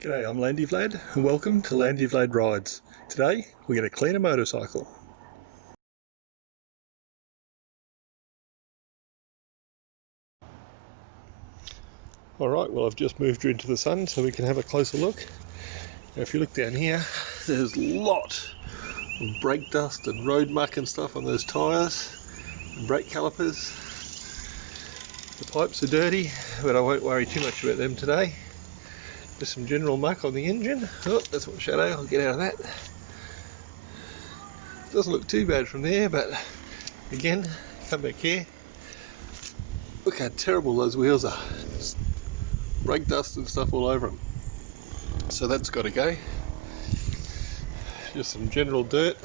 G'day, I'm Landy Vlad and welcome to Landy Vlad Rides. Today we're going to clean a motorcycle. Alright, well I've just moved her into the sun so we can have a closer look. Now if you look down here, there's a lot of brake dust and road muck and stuff on those tyres and brake calipers. The pipes are dirty, but I won't worry too much about them today. There's some general muck on the engine. Oh, that's what shadow, I'll get out of that. Doesn't look too bad from there, but again, come back here. Look how terrible those wheels are. Just brake dust and stuff all over them. So that's got to go. Just some general dirt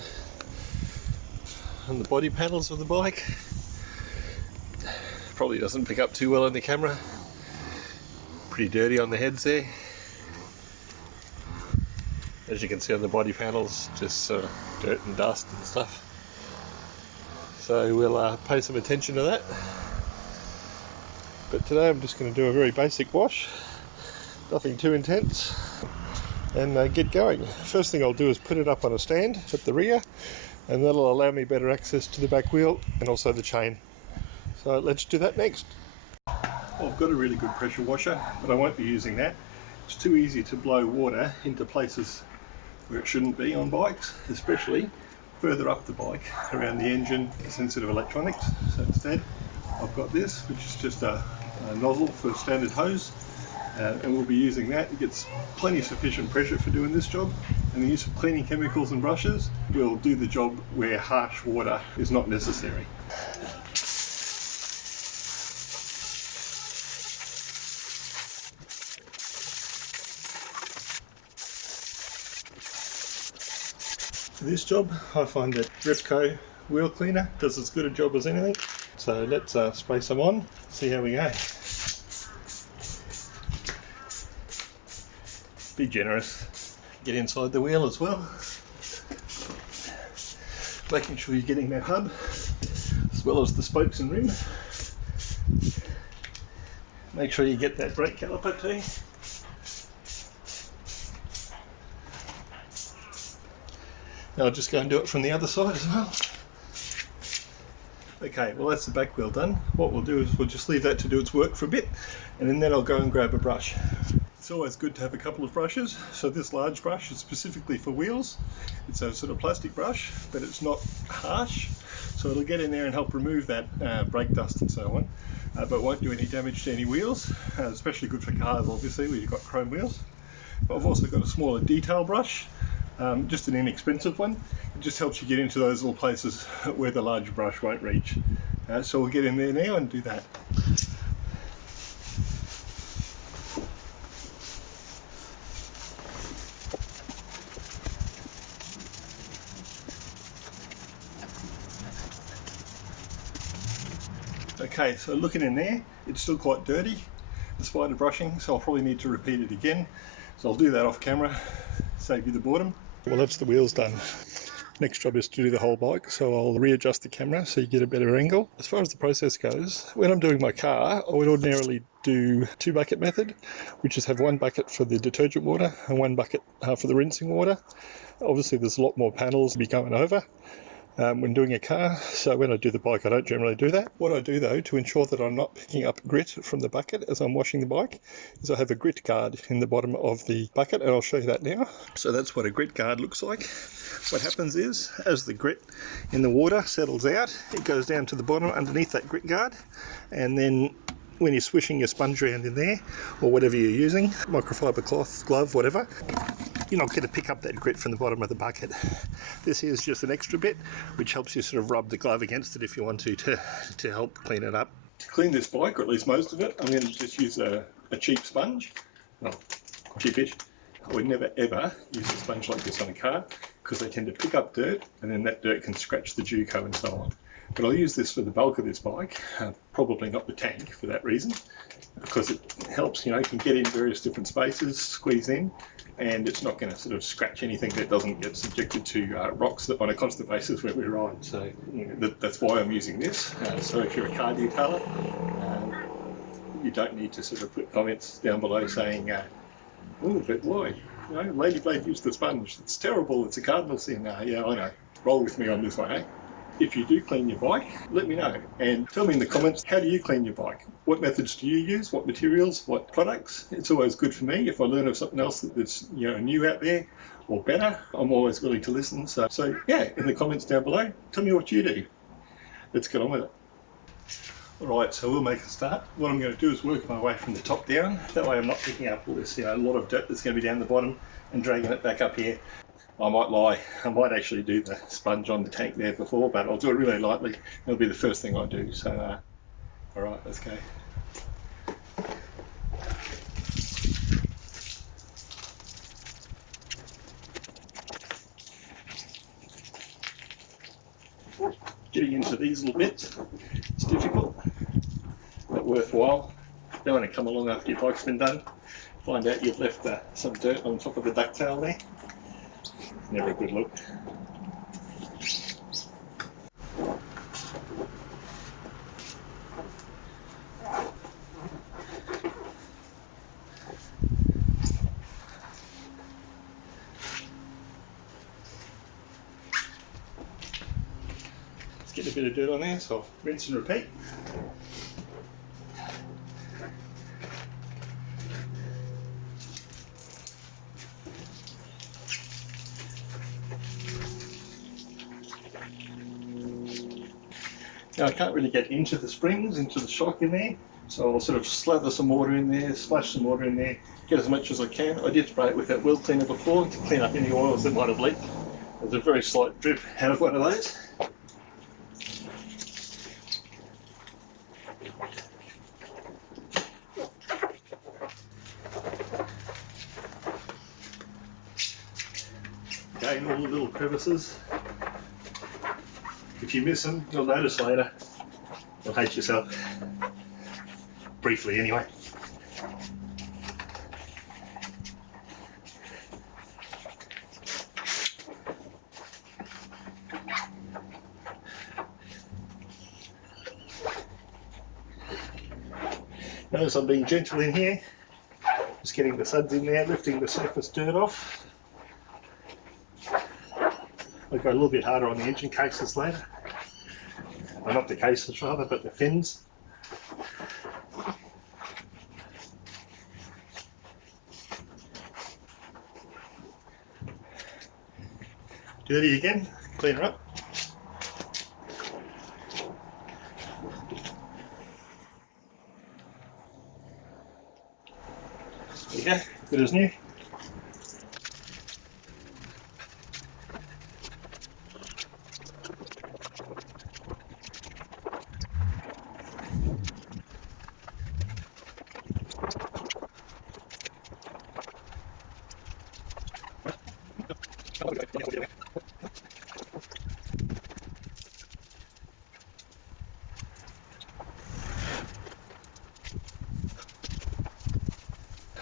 on the body panels of the bike. Probably doesn't pick up too well on the camera. Pretty dirty on the heads there. As you can see on the body panels, just dirt and dust and stuff. So we'll pay some attention to that. But today I'm just going to do a very basic wash, nothing too intense, and get going. First thing I'll do is put it up on a stand at the rear, and that'll allow me better access to the back wheel and also the chain. So let's do that next. Well, I've got a really good pressure washer, but I won't be using that. It's too easy to blow water into places where it shouldn't be on bikes, especially further up the bike around the engine, sensitive electronics. So instead I've got this, which is just a nozzle for standard hose, and we'll be using that. It gets plenty sufficient pressure for doing this job, and the use of cleaning chemicals and brushes will do the job where harsh water is not necessary. For this job, I find that Repco wheel cleaner does as good a job as anything. So let's spray some on, see how we go. Be generous, get inside the wheel as well. Making sure you're getting that hub, as well as the spokes and rim. Make sure you get that brake caliper too. Now I'll just go and do it from the other side as well. Okay, well that's the back wheel done. What we'll do is we'll just leave that to do its work for a bit, and then I'll go and grab a brush. It's always good to have a couple of brushes. So this large brush is specifically for wheels. It's a sort of plastic brush, but it's not harsh, so it'll get in there and help remove that brake dust and so on, but won't do any damage to any wheels. Especially good for cars, obviously, where you've got chrome wheels. But I've also got a smaller detail brush, just an inexpensive one. It just helps you get into those little places where the large brush won't reach. So we'll get in there now and do that. Okay, so looking in there, it's still quite dirty despite the brushing, so I'll probably need to repeat it again. So I'll do that off camera, save you the boredom. Well, that's the wheels done. Next job is to do the whole bike, so I'll readjust the camera so you get a better angle. As far as the process goes, when I'm doing my car, I would ordinarily do two bucket method, which is have one bucket for the detergent water and one bucket for the rinsing water. Obviously there's a lot more panels to be going over when doing a car, so when I do the bike I don't generally do that. What I do though, to ensure that I'm not picking up grit from the bucket as I'm washing the bike, is I have a grit guard in the bottom of the bucket, and I'll show you that now. So that's what a grit guard looks like. What happens is, as the grit in the water settles out, it goes down to the bottom underneath that grit guard, and then when you're swishing your sponge around in there, or whatever you're using, microfiber cloth, glove, whatever, you're not going to pick up that grit from the bottom of the bucket. This here is just an extra bit, which helps you sort of rub the glove against it if you want to help clean it up. To clean this bike, or at least most of it, I'm going to just use a cheap sponge. Well, cheapish. I would never ever use a sponge like this on a car, because they tend to pick up dirt, and then that dirt can scratch the Duco and so on. But I'll use this for the bulk of this bike, probably not the tank for that reason, because it helps, you can get in various different spaces, squeeze in, and it's not going to sort of scratch anything that doesn't get subjected to rocks on a constant basis where we ride. So that's why I'm using this. So if you're a car detailer, you don't need to sort of put comments down below saying Oh, but why? You know, Lady Blade used the sponge. It's terrible. It's a cardinal sin. Yeah, I know. Roll with me on this one, eh? If you do clean your bike, let me know and tell me in the comments, how do you clean your bike? What methods do you use? What materials? What products? It's always good for me if I learn of something else that's new out there or better. I'm always willing to listen. So yeah, in the comments down below, tell me what you do. Let's get on with it. Alright, so we'll make a start. What I'm going to do is work my way from the top down. That way I'm not picking up all this, a lot of dirt that's going to be down the bottom and dragging it back up here. I might lie. I might actually do the sponge on the tank there before, but I'll do it really lightly. It'll be the first thing I do. So, alright, let's go. Getting into these little bits, it's difficult, but worthwhile. Don't want to come along after your bike's been done, find out you've left some dirt on top of the ducktail there. Never a good look. Let's get a bit of dirt on there, so I'll rinse and repeat. Now I can't really get into the springs, into the shock in there, so I'll sort of slather some water in there, splash some water in there, get as much as I can. I did spray it with that wheel cleaner before to clean up any oils that might have leaked. There's a very slight drip out of one of those. Again, all the little crevices. If you miss them, you'll notice later. You'll hate yourself. Briefly, anyway. Notice I'm being gentle in here. Just getting the suds in there, lifting the surface dirt off. I'll go a little bit harder on the engine cases later. Well, not the cases rather, but the fins. Dirty again, clean her up. There you go, good as new.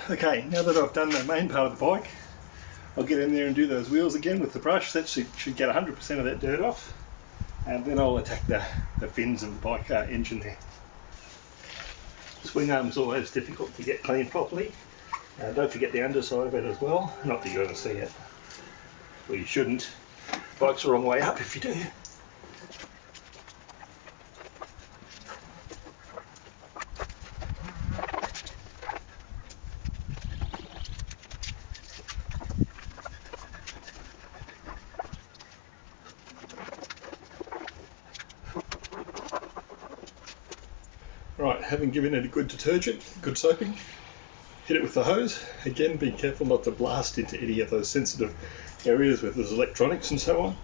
Okay, now that I've done the main part of the bike, I'll get in there and do those wheels again with the brush. That should get 100% of that dirt off, and then I'll attack the fins of the bike engine there. Swing arm's always difficult to get clean properly. Don't forget the underside of it as well. Not that you ever see it. Well, you shouldn't. Bike's the wrong way up if you do. Right, having given it a good detergent, good soaping, hit it with the hose. Again, be careful not to blast into any of those sensitive areas where there's electronics and so on.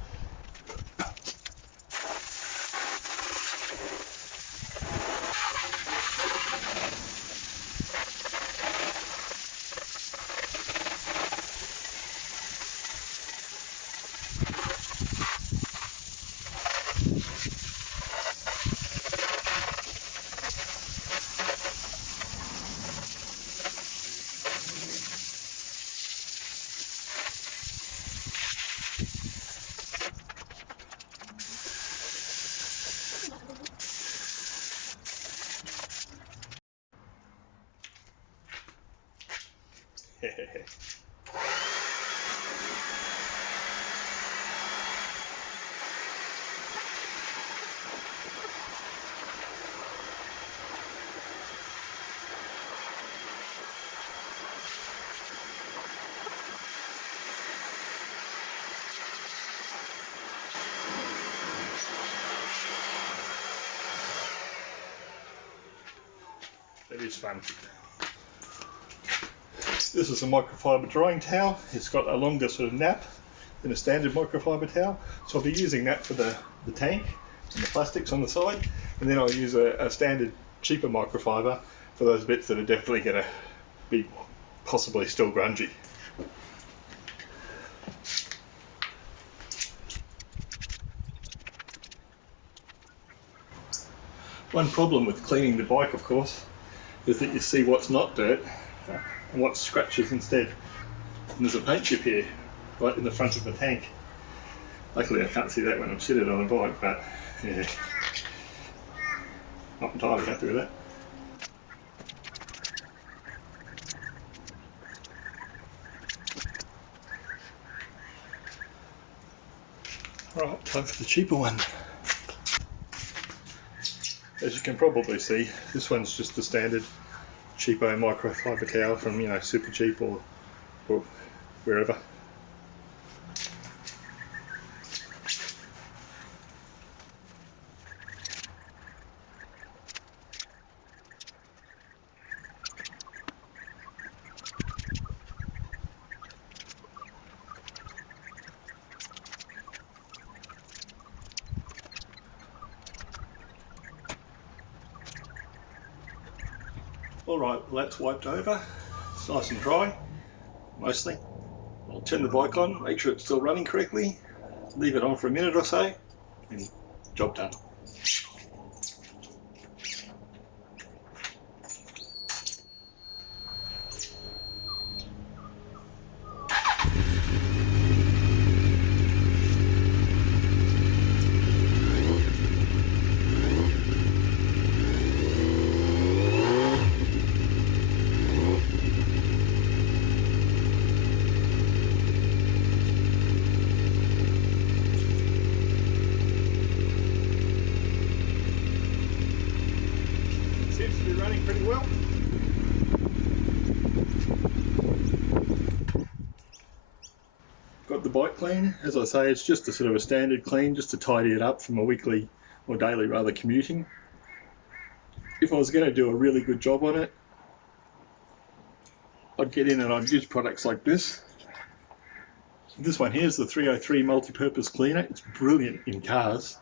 It is fun. This is a microfiber drying towel. It's got a longer sort of nap than a standard microfiber towel. So I'll be using that for the tank and the plastics on the side. And then I'll use a standard cheaper microfiber for those bits that are definitely going to be possibly still grungy. One problem with cleaning the bike, of course, is that you see what's not dirt and what's scratches instead. And there's a paint chip here, right in the front of the tank. Luckily I can't see that when I'm seated on a bike, but yeah, not entirely happy with that. Right, time for the cheaper one. As you can probably see, this one's just the standard cheapo microfiber towel from, you know, Super Cheap or wherever. Alright, well that's wiped over. It's nice and dry, mostly. I'll turn the bike on, make sure it's still running correctly, leave it on for a minute or so, and job done. Seems to be running pretty well. Got the bike clean. As I say, it's just a sort of a standard clean, just to tidy it up from a weekly or daily rather commuting. If I was going to do a really good job on it, I'd get in and I'd use products like this. This one here is the 303 multi-purpose cleaner. It's brilliant in cars.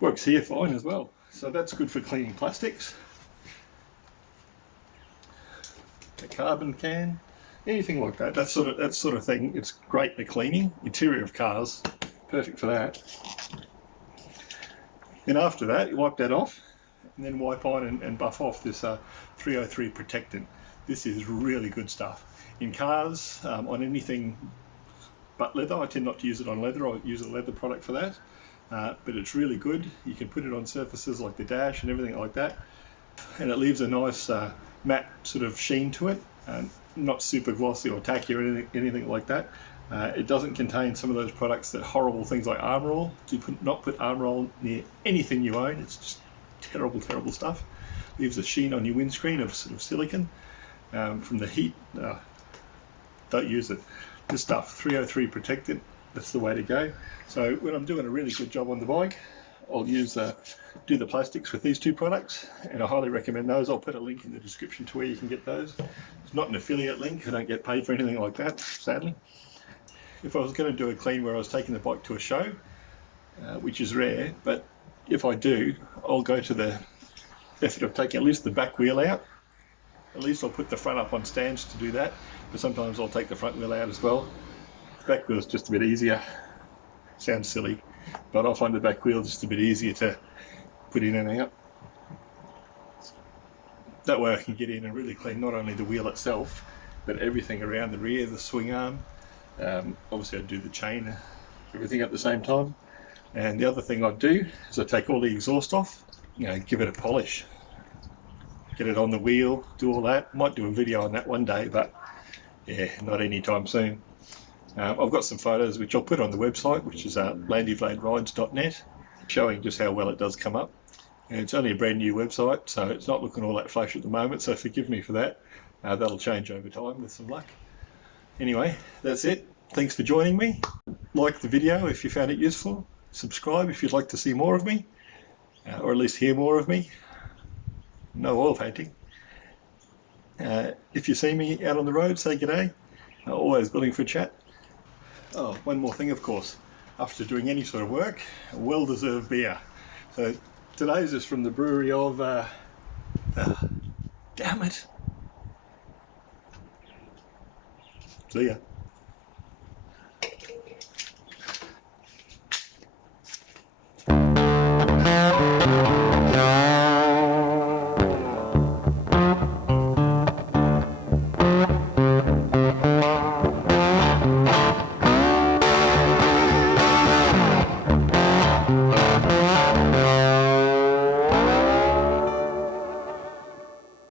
Works here fine as well. So that's good for cleaning plastics. A carbon can, anything like that. That sort of thing. It's great for cleaning. Interior of cars, perfect for that. Then after that, you wipe that off, and then wipe on and buff off this 303 protectant. This is really good stuff. In cars, on anything but leather. I tend not to use it on leather. I use a leather product for that. But it's really good. You can put it on surfaces like the dash and everything like that. And it leaves a nice matte sort of sheen to it. Not super glossy or tacky or anything like that. It doesn't contain some of those products that horrible things like Armor All. Do not put Armor All near anything you own. It's just terrible, terrible stuff. Leaves a sheen on your windscreen of sort of silicon from the heat. Don't use it. This stuff, 303 protectant, that's the way to go. So when I'm doing a really good job on the bike, I'll do the plastics with these two products, and I highly recommend those. I'll put a link in the description to where you can get those. It's not an affiliate link. I don't get paid for anything like that, sadly. If I was going to do a clean where I was taking the bike to a show, which is rare, but if I do, I'll go to the effort of taking at least the back wheel out. At least I'll put the front up on stands to do that, but sometimes I'll take the front wheel out as well. The back wheel is just a bit easier. Sounds silly, but I find the back wheel just a bit easier to put in and out. That way I can get in and really clean not only the wheel itself, but everything around the rear, the swing arm. Obviously I'd do the chain, everything at the same time. And the other thing I'd do is I take all the exhaust off, give it a polish. Get it on the wheel, do all that. Might do a video on that one day, but yeah, not anytime soon. I've got some photos which I'll put on the website, which is landybladerides.net, showing just how well it does come up. And it's only a brand new website, so it's not looking all that flash at the moment, so forgive me for that. That'll change over time with some luck. Anyway, that's it. Thanks for joining me. Like the video if you found it useful. Subscribe if you'd like to see more of me, or at least hear more of me. No oil painting. If you see me out on the road, say g'day. Always willing for a chat. Oh, one more thing, of course. After doing any sort of work, a well-deserved beer. So today's is from the brewery of, damn it. See ya.